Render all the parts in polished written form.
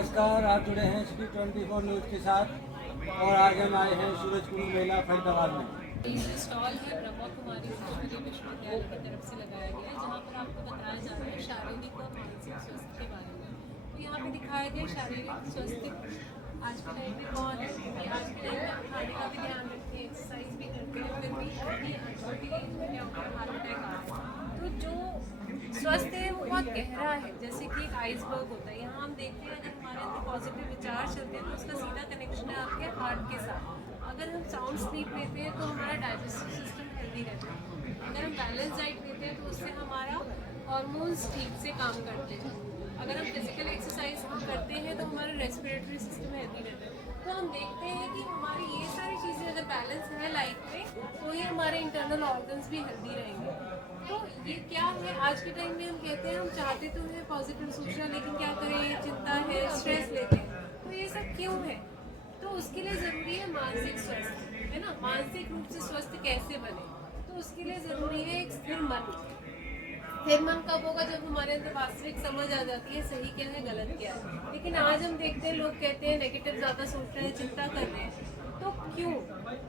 नमस्कार, आप जुड़े हैं सिटी 24 न्यूज़ के साथ और आज हम आए हैं सूरजकुंड मेला फरीदाबाद में। ये स्टॉल है ब्रह्मा कुमारी संस्कृति विश्वविद्यालय की तरफ से लगाया गया है, जहाँ पर आपको बताया जा रहा है शारीरिक और मानसिक स्वास्थ्य के बारे में। तो यहाँ पे दिखाया गया शारीरिक स्वास्थ्य आज के टाइम में कौन है, क्योंकि आज के टाइम में हम खाने का भी ध्यान रखते हैं, एक्सरसाइज भी करते हैं, फिर भी अपनी छोटी एज में क्या होता है हार्ट अटैक आ रहा है। तो जो स्वास्थ्य है वो बहुत गहरा है, जैसे कि एक आइसबर्ग होता है। यहाँ हम देखते हैं अगर हमारे अंदर पॉजिटिव विचार चलते हैं तो उसका सीधा कनेक्शन है आपके हार्ट के साथ। अगर हम साउंड स्लीप लेते हैं तो हमारा डाइजेस्टिव सिस्टम हेल्दी रहता है। अगर हम बैलेंस डाइट लेते हैं तो उससे हमारा हार्मोन्स ठीक से काम करते हैं। अगर हम फिजिकल एक्सरसाइज करते हैं तो हमारा रेस्पिरेटरी सिस्टम हेल्दी रहता है। तो हम देखते हैं कि हमारी ये सारी चीज़ें अगर बैलेंस है लाइफ में तो ही हमारे इंटरनल ऑर्गन्स भी हेल्दी रहेंगे। तो ये क्या है, आज के टाइम में हम कहते हैं हम चाहते तो हैं पॉजिटिव सोचना, लेकिन क्या करें, चिंता है, स्ट्रेस लेते हैं। तो ये सब क्यों है? तो उसके लिए ज़रूरी है मानसिक स्वास्थ्य, है ना। मानसिक रूप से स्वस्थ कैसे बने, तो उसके लिए ज़रूरी है एक स्थिर मन। स्थिर मन कब होगा? जब हमारे अंदर वास्तविक समझ आ जाती है सही क्या है गलत क्या है। लेकिन आज हम देखते हैं लोग कहते हैं नेगेटिव ज़्यादा सोच रहे हैं, चिंता कर रहे हैं, तो क्यों,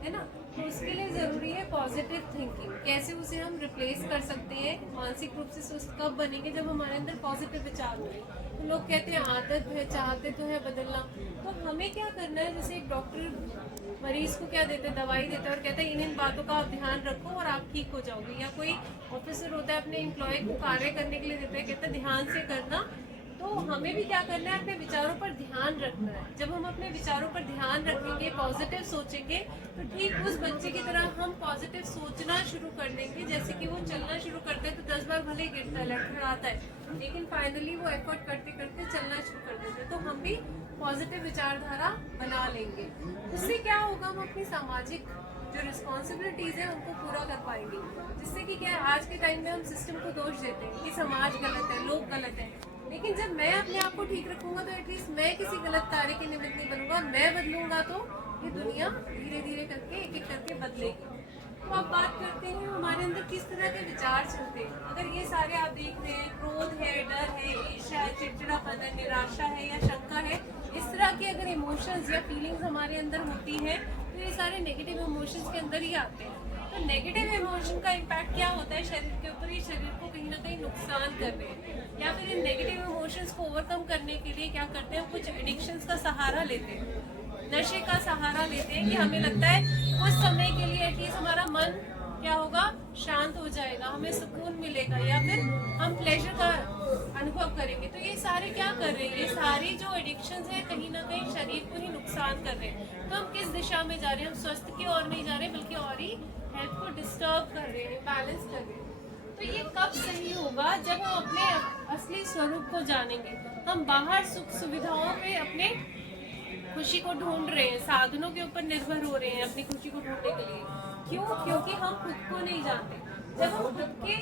है ना। तो उसके लिए ज़रूरी है पॉजिटिव थिंकिंग। कैसे उसे हम रिप्लेस कर सकते हैं? मानसिक रूप से स्वस्थ कब बनेंगे? जब हमारे अंदर पॉजिटिव विचार होंगे। तो लोग कहते हैं आदत है, चाहते तो है बदलना। तो हमें क्या करना है? जैसे एक डॉक्टर मरीज को क्या देते हैं, दवाई देते हैं और कहते हैं इन बातों का आप ध्यान रखो और आप ठीक हो जाओगे। या कोई ऑफिसर होता है अपने एम्प्लॉय को कार्य करने के लिए देता है, कहता है ध्यान से करना। तो हमें भी क्या करना है? अपने विचारों पर ध्यान रखना है। जब हम अपने विचारों पर ध्यान रखेंगे, पॉजिटिव सोचेंगे, तो ठीक उस बच्चे की तरह हम पॉजिटिव सोचना शुरू कर देंगे। जैसे कि वो चलना शुरू करते हैं तो 10 बार भले गिरता है, लड़खड़ाता है, लेकिन फाइनली वो एफर्ट करते करते चलना शुरू कर देते हैं। तो हम भी पॉजिटिव विचारधारा बना लेंगे। उससे क्या होगा? हम अपनी सामाजिक जो रिस्पॉन्सिबिलिटीज़ है उनको पूरा कर पाएंगे। जिससे कि क्या है, आज के टाइम में हम सिस्टम को दोष देते हैं कि समाज गलत है, लोग गलत हैं। लेकिन जब मैं अपने आप को ठीक रखूंगा तो एटलीस्ट मैं किसी गलत कार्य के निमित्त नहीं बनूंगा। और मैं बदलूंगा तो ये दुनिया धीरे धीरे करके एक एक करके बदलेगी। तो अब बात करते हैं हमारे अंदर किस तरह के विचार चलते हैं। अगर ये सारे आप देख रहे हैं, क्रोध है, डर है, ईर्ष्या है, चिड़चिड़ापन है, निराशा है या शंका है, इस तरह के अगर इमोशंस या फीलिंग्स हमारे अंदर होती हैं तो ये सारे नेगेटिव इमोशंस के अंदर ही आते हैं। तो नेगेटिव इमोशन का इम्पैक्ट क्या होता है शरीर के ऊपर? ये शरीर को कहीं ना कहीं नुकसान कर रहे हैं। या फिर इन नेगेटिव इमोशंस को ओवरकम करने के लिए क्या करते हैं, कुछ एडिक्शंस का सहारा लेते हैं, नशे का सहारा लेते हैं कि हमें लगता है कुछ समय के लिए एटलीस्ट हमारा मन क्या होगा, शांत हो जाएगा, हमें सुकून मिलेगा, या फिर हम प्लेजर का अनुभव करेंगे। तो ये सारे क्या कर रहे हैं? ये सारी जो एडिक्शंस है कहीं ना कहीं शरीर को ही नुकसान कर रहे हैं। तो हम किस दिशा में जा रहे हैं? हम स्वस्थ की ओर नहीं जा रहे, बल्कि और ही हेल्थ को डिस्टर्ब कर रहे हैं, बैलेंस कर रहे हैं। तो ये कब सही होगा? जब हम अपने असली स्वरूप को जानेंगे। हम बाहर सुख सुविधाओं में अपने खुशी को ढूंढ रहे हैं, साधनों के ऊपर निर्भर हो रहे हैं अपनी खुशी को ढूंढने के लिए। क्यों? क्योंकि हम खुद को नहीं जानते। जब हम खुद के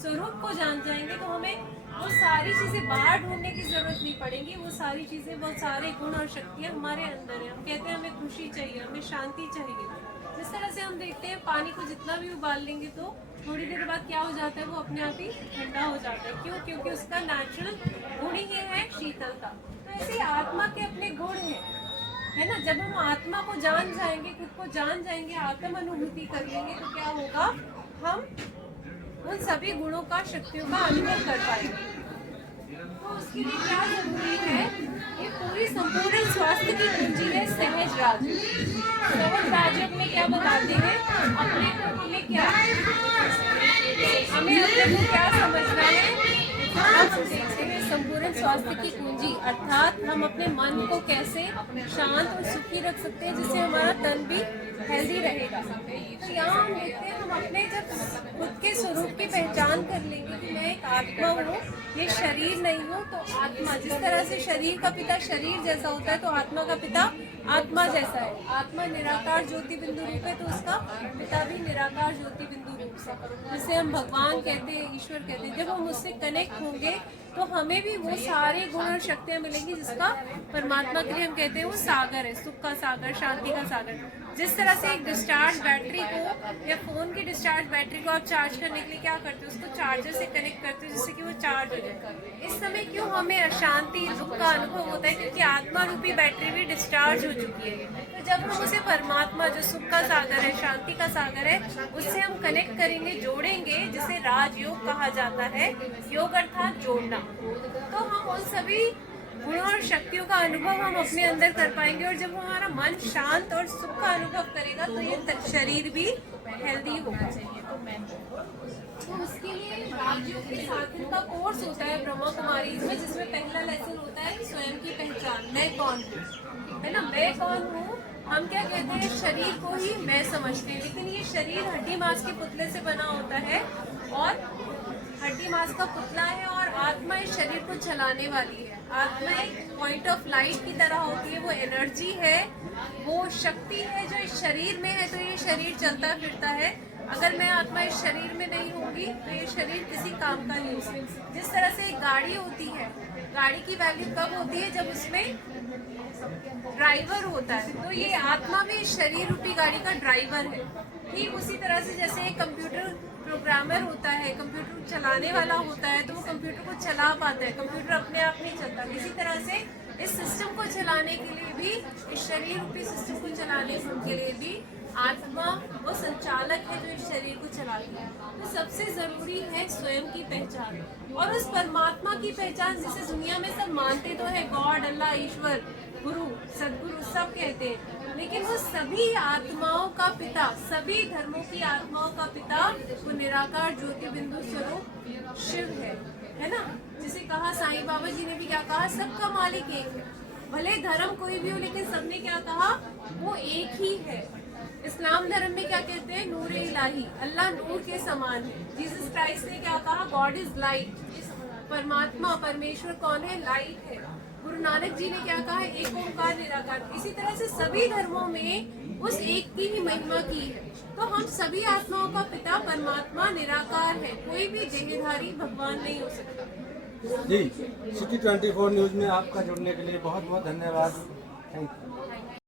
स्वरूप को जान जाएंगे तो हमें वो सारी चीज़ें बाहर ढूंढने की जरूरत नहीं पड़ेगी। वो सारी चीज़ें, बहुत सारे गुण और शक्तियाँ हमारे अंदर है। हम कहते हैं हमें खुशी चाहिए, हमें शांति चाहिए। जिस तरह से हम देखते हैं पानी को जितना भी उबाल लेंगे तो थोड़ी देर बाद क्या हो जाता है, वो अपने आप ही ठंडा हो जाता है। क्यों? क्योंकि उसका नेचुरल गुण ही है शीतलता। तो ऐसे आत्मा के अपने गुण हैं, है ना। जब हम आत्मा को जान जाएंगे, खुद को जान जाएंगे, आत्म अनुभूति कर लेंगे, तो क्या होगा, हम उन सभी गुणों का, शक्तियों का अनुभव कर पाएंगे। तो उसके लिए क्या जरूरी है? ये पूरी संपूर्ण स्वास्थ्य की कुंजी है सहज राज। सहज राज में क्या बताते हैं? अपने को हमें क्या, हमें अपने को क्या समझना है? हम देखते हैं संपूर्ण स्वास्थ्य की कुंजी, अर्थात हम अपने मन को कैसे शांत और सुखी रख सकते हैं जिससे हमारा तन भी हेल्दी रहेगा। तो यहाँ हम देखते हैं, हम अपने जब खुद के स्वरूप की पहचान कर लेंगे कि मैं एक आत्मा हूँ, ये शरीर नहीं हूँ। तो आत्मा, जिस तरह से शरीर का पिता शरीर जैसा होता है तो आत्मा का पिता आत्मा जैसा है। आत्मा निराकार ज्योति बिंदु रूप है तो उसका पिता भी निराकार ज्योति बिंदु रूप से, जिसे हम भगवान कहते हैं, ईश्वर कहते हैं। जब हम उससे कनेक्ट होंगे तो हमें भी वो सारे गुण और शक्तियाँ मिलेंगी जिसका परमात्मा के लिए हम कहते हैं वो सागर है, सुख का सागर, शांति का सागर। जिस तरह से एक डिस्चार्ज बैटरी को या फोन की डिस्चार्ज बैटरी को आप चार्ज करने के लिए क्या करते हो, उसको चार्जर से कनेक्ट करते हो जिससे कि वो चार्ज हो जाए। इस समय क्यों हमें अशांति दुख का अनुभव होता है, क्योंकि आत्मा रूपी बैटरी भी डिस्चार्ज हो चुकी है। तो जब हम उसे परमात्मा जो सुख का सागर है, शांति का सागर है, उससे हम कनेक्ट करेंगे, जोड़ेंगे, जिसे राजयोग कहा जाता है। योग अर्थात जोड़ना। तो हम उन सभी गुणों और शक्तियों का अनुभव हम अपने अंदर कर पाएंगे। और जब हमारा मन शांत और सुख का अनुभव करेगा तो ये शरीर भी हेल्दी होगा चाहिए। तो उसके लिए राजयोग के साधन का कोर्स होता है ब्रह्मा कुमारी में, जिसमें पहला लेसन होता है स्वयं की पहचान, मैं कौन हूँ, है ना। मैं कौन हूँ, हम क्या कहते हैं, शरीर को ही मैं समझते हैं, लेकिन ये शरीर हड्डी मांस के पुतले से बना होता है और हड्डी मांस का पुतला है, और आत्मा इस शरीर को चलाने वाली है। आत्मा एक पॉइंट ऑफ लाइट की तरह होती है, वो एनर्जी है, वो शक्ति है जो इस शरीर में है, तो ये शरीर चलता फिरता है। अगर मैं आत्मा इस शरीर में नहीं होगी तो ये शरीर किसी काम का नहीं होगा। जिस तरह से एक गाड़ी होती है, गाड़ी की वैल्यू कब होती है, जब उसमें ड्राइवर होता है। तो ये आत्मा भी इस शरीर रूपी गाड़ी का ड्राइवर है। ठीक उसी तरह से जैसे एक कंप्यूटर प्रोग्रामर होता है, कंप्यूटर चलाने वाला होता है, तो वो कंप्यूटर को चला पाता है, कंप्यूटर अपने आप नहीं चलता। इसी तरह से इस सिस्टम को चलाने के लिए भी, इस शरीर रूपी सिस्टम को चलाने के लिए भी आत्मा वो संचालक है जो इस शरीर को चलाती है। तो सबसे जरूरी है स्वयं की पहचान, और उस परमात्मा की पहचान जिसे दुनिया में सब मानते तो है, गॉड, अल्लाह, ईश्वर, गुरु, सदगुरु सब कहते हैं, लेकिन वो सभी आत्माओं का पिता, सभी धर्मों की आत्माओं का पिता वो निराकार ज्योति बिंदु स्वरूप शिव है ना। जिसे कहा साईं बाबा जी ने भी क्या कहा, सबका मालिक एक है। भले धर्म कोई भी हो, लेकिन सबने क्या कहा, वो एक ही है। इस्लाम धर्म में क्या कहते हैं, नूर इलाही, अल्लाह नूर के समान है। जीसस क्राइस्ट ने क्या कहा, गॉड इज लाइट, परमात्मा परमेश्वर कौन है, लाइट है। गुरु नानक जी ने क्या कहा, एक ओंकार निराकार। इसी तरह से सभी धर्मों में उस एक की ही महिमा की है। तो हम सभी आत्माओं का पिता परमात्मा निराकार है, कोई भी देहधारी भगवान नहीं हो सकता। जी, सिटी 24 न्यूज़ में आपका जुड़ने के लिए बहुत बहुत धन्यवाद। Thank you.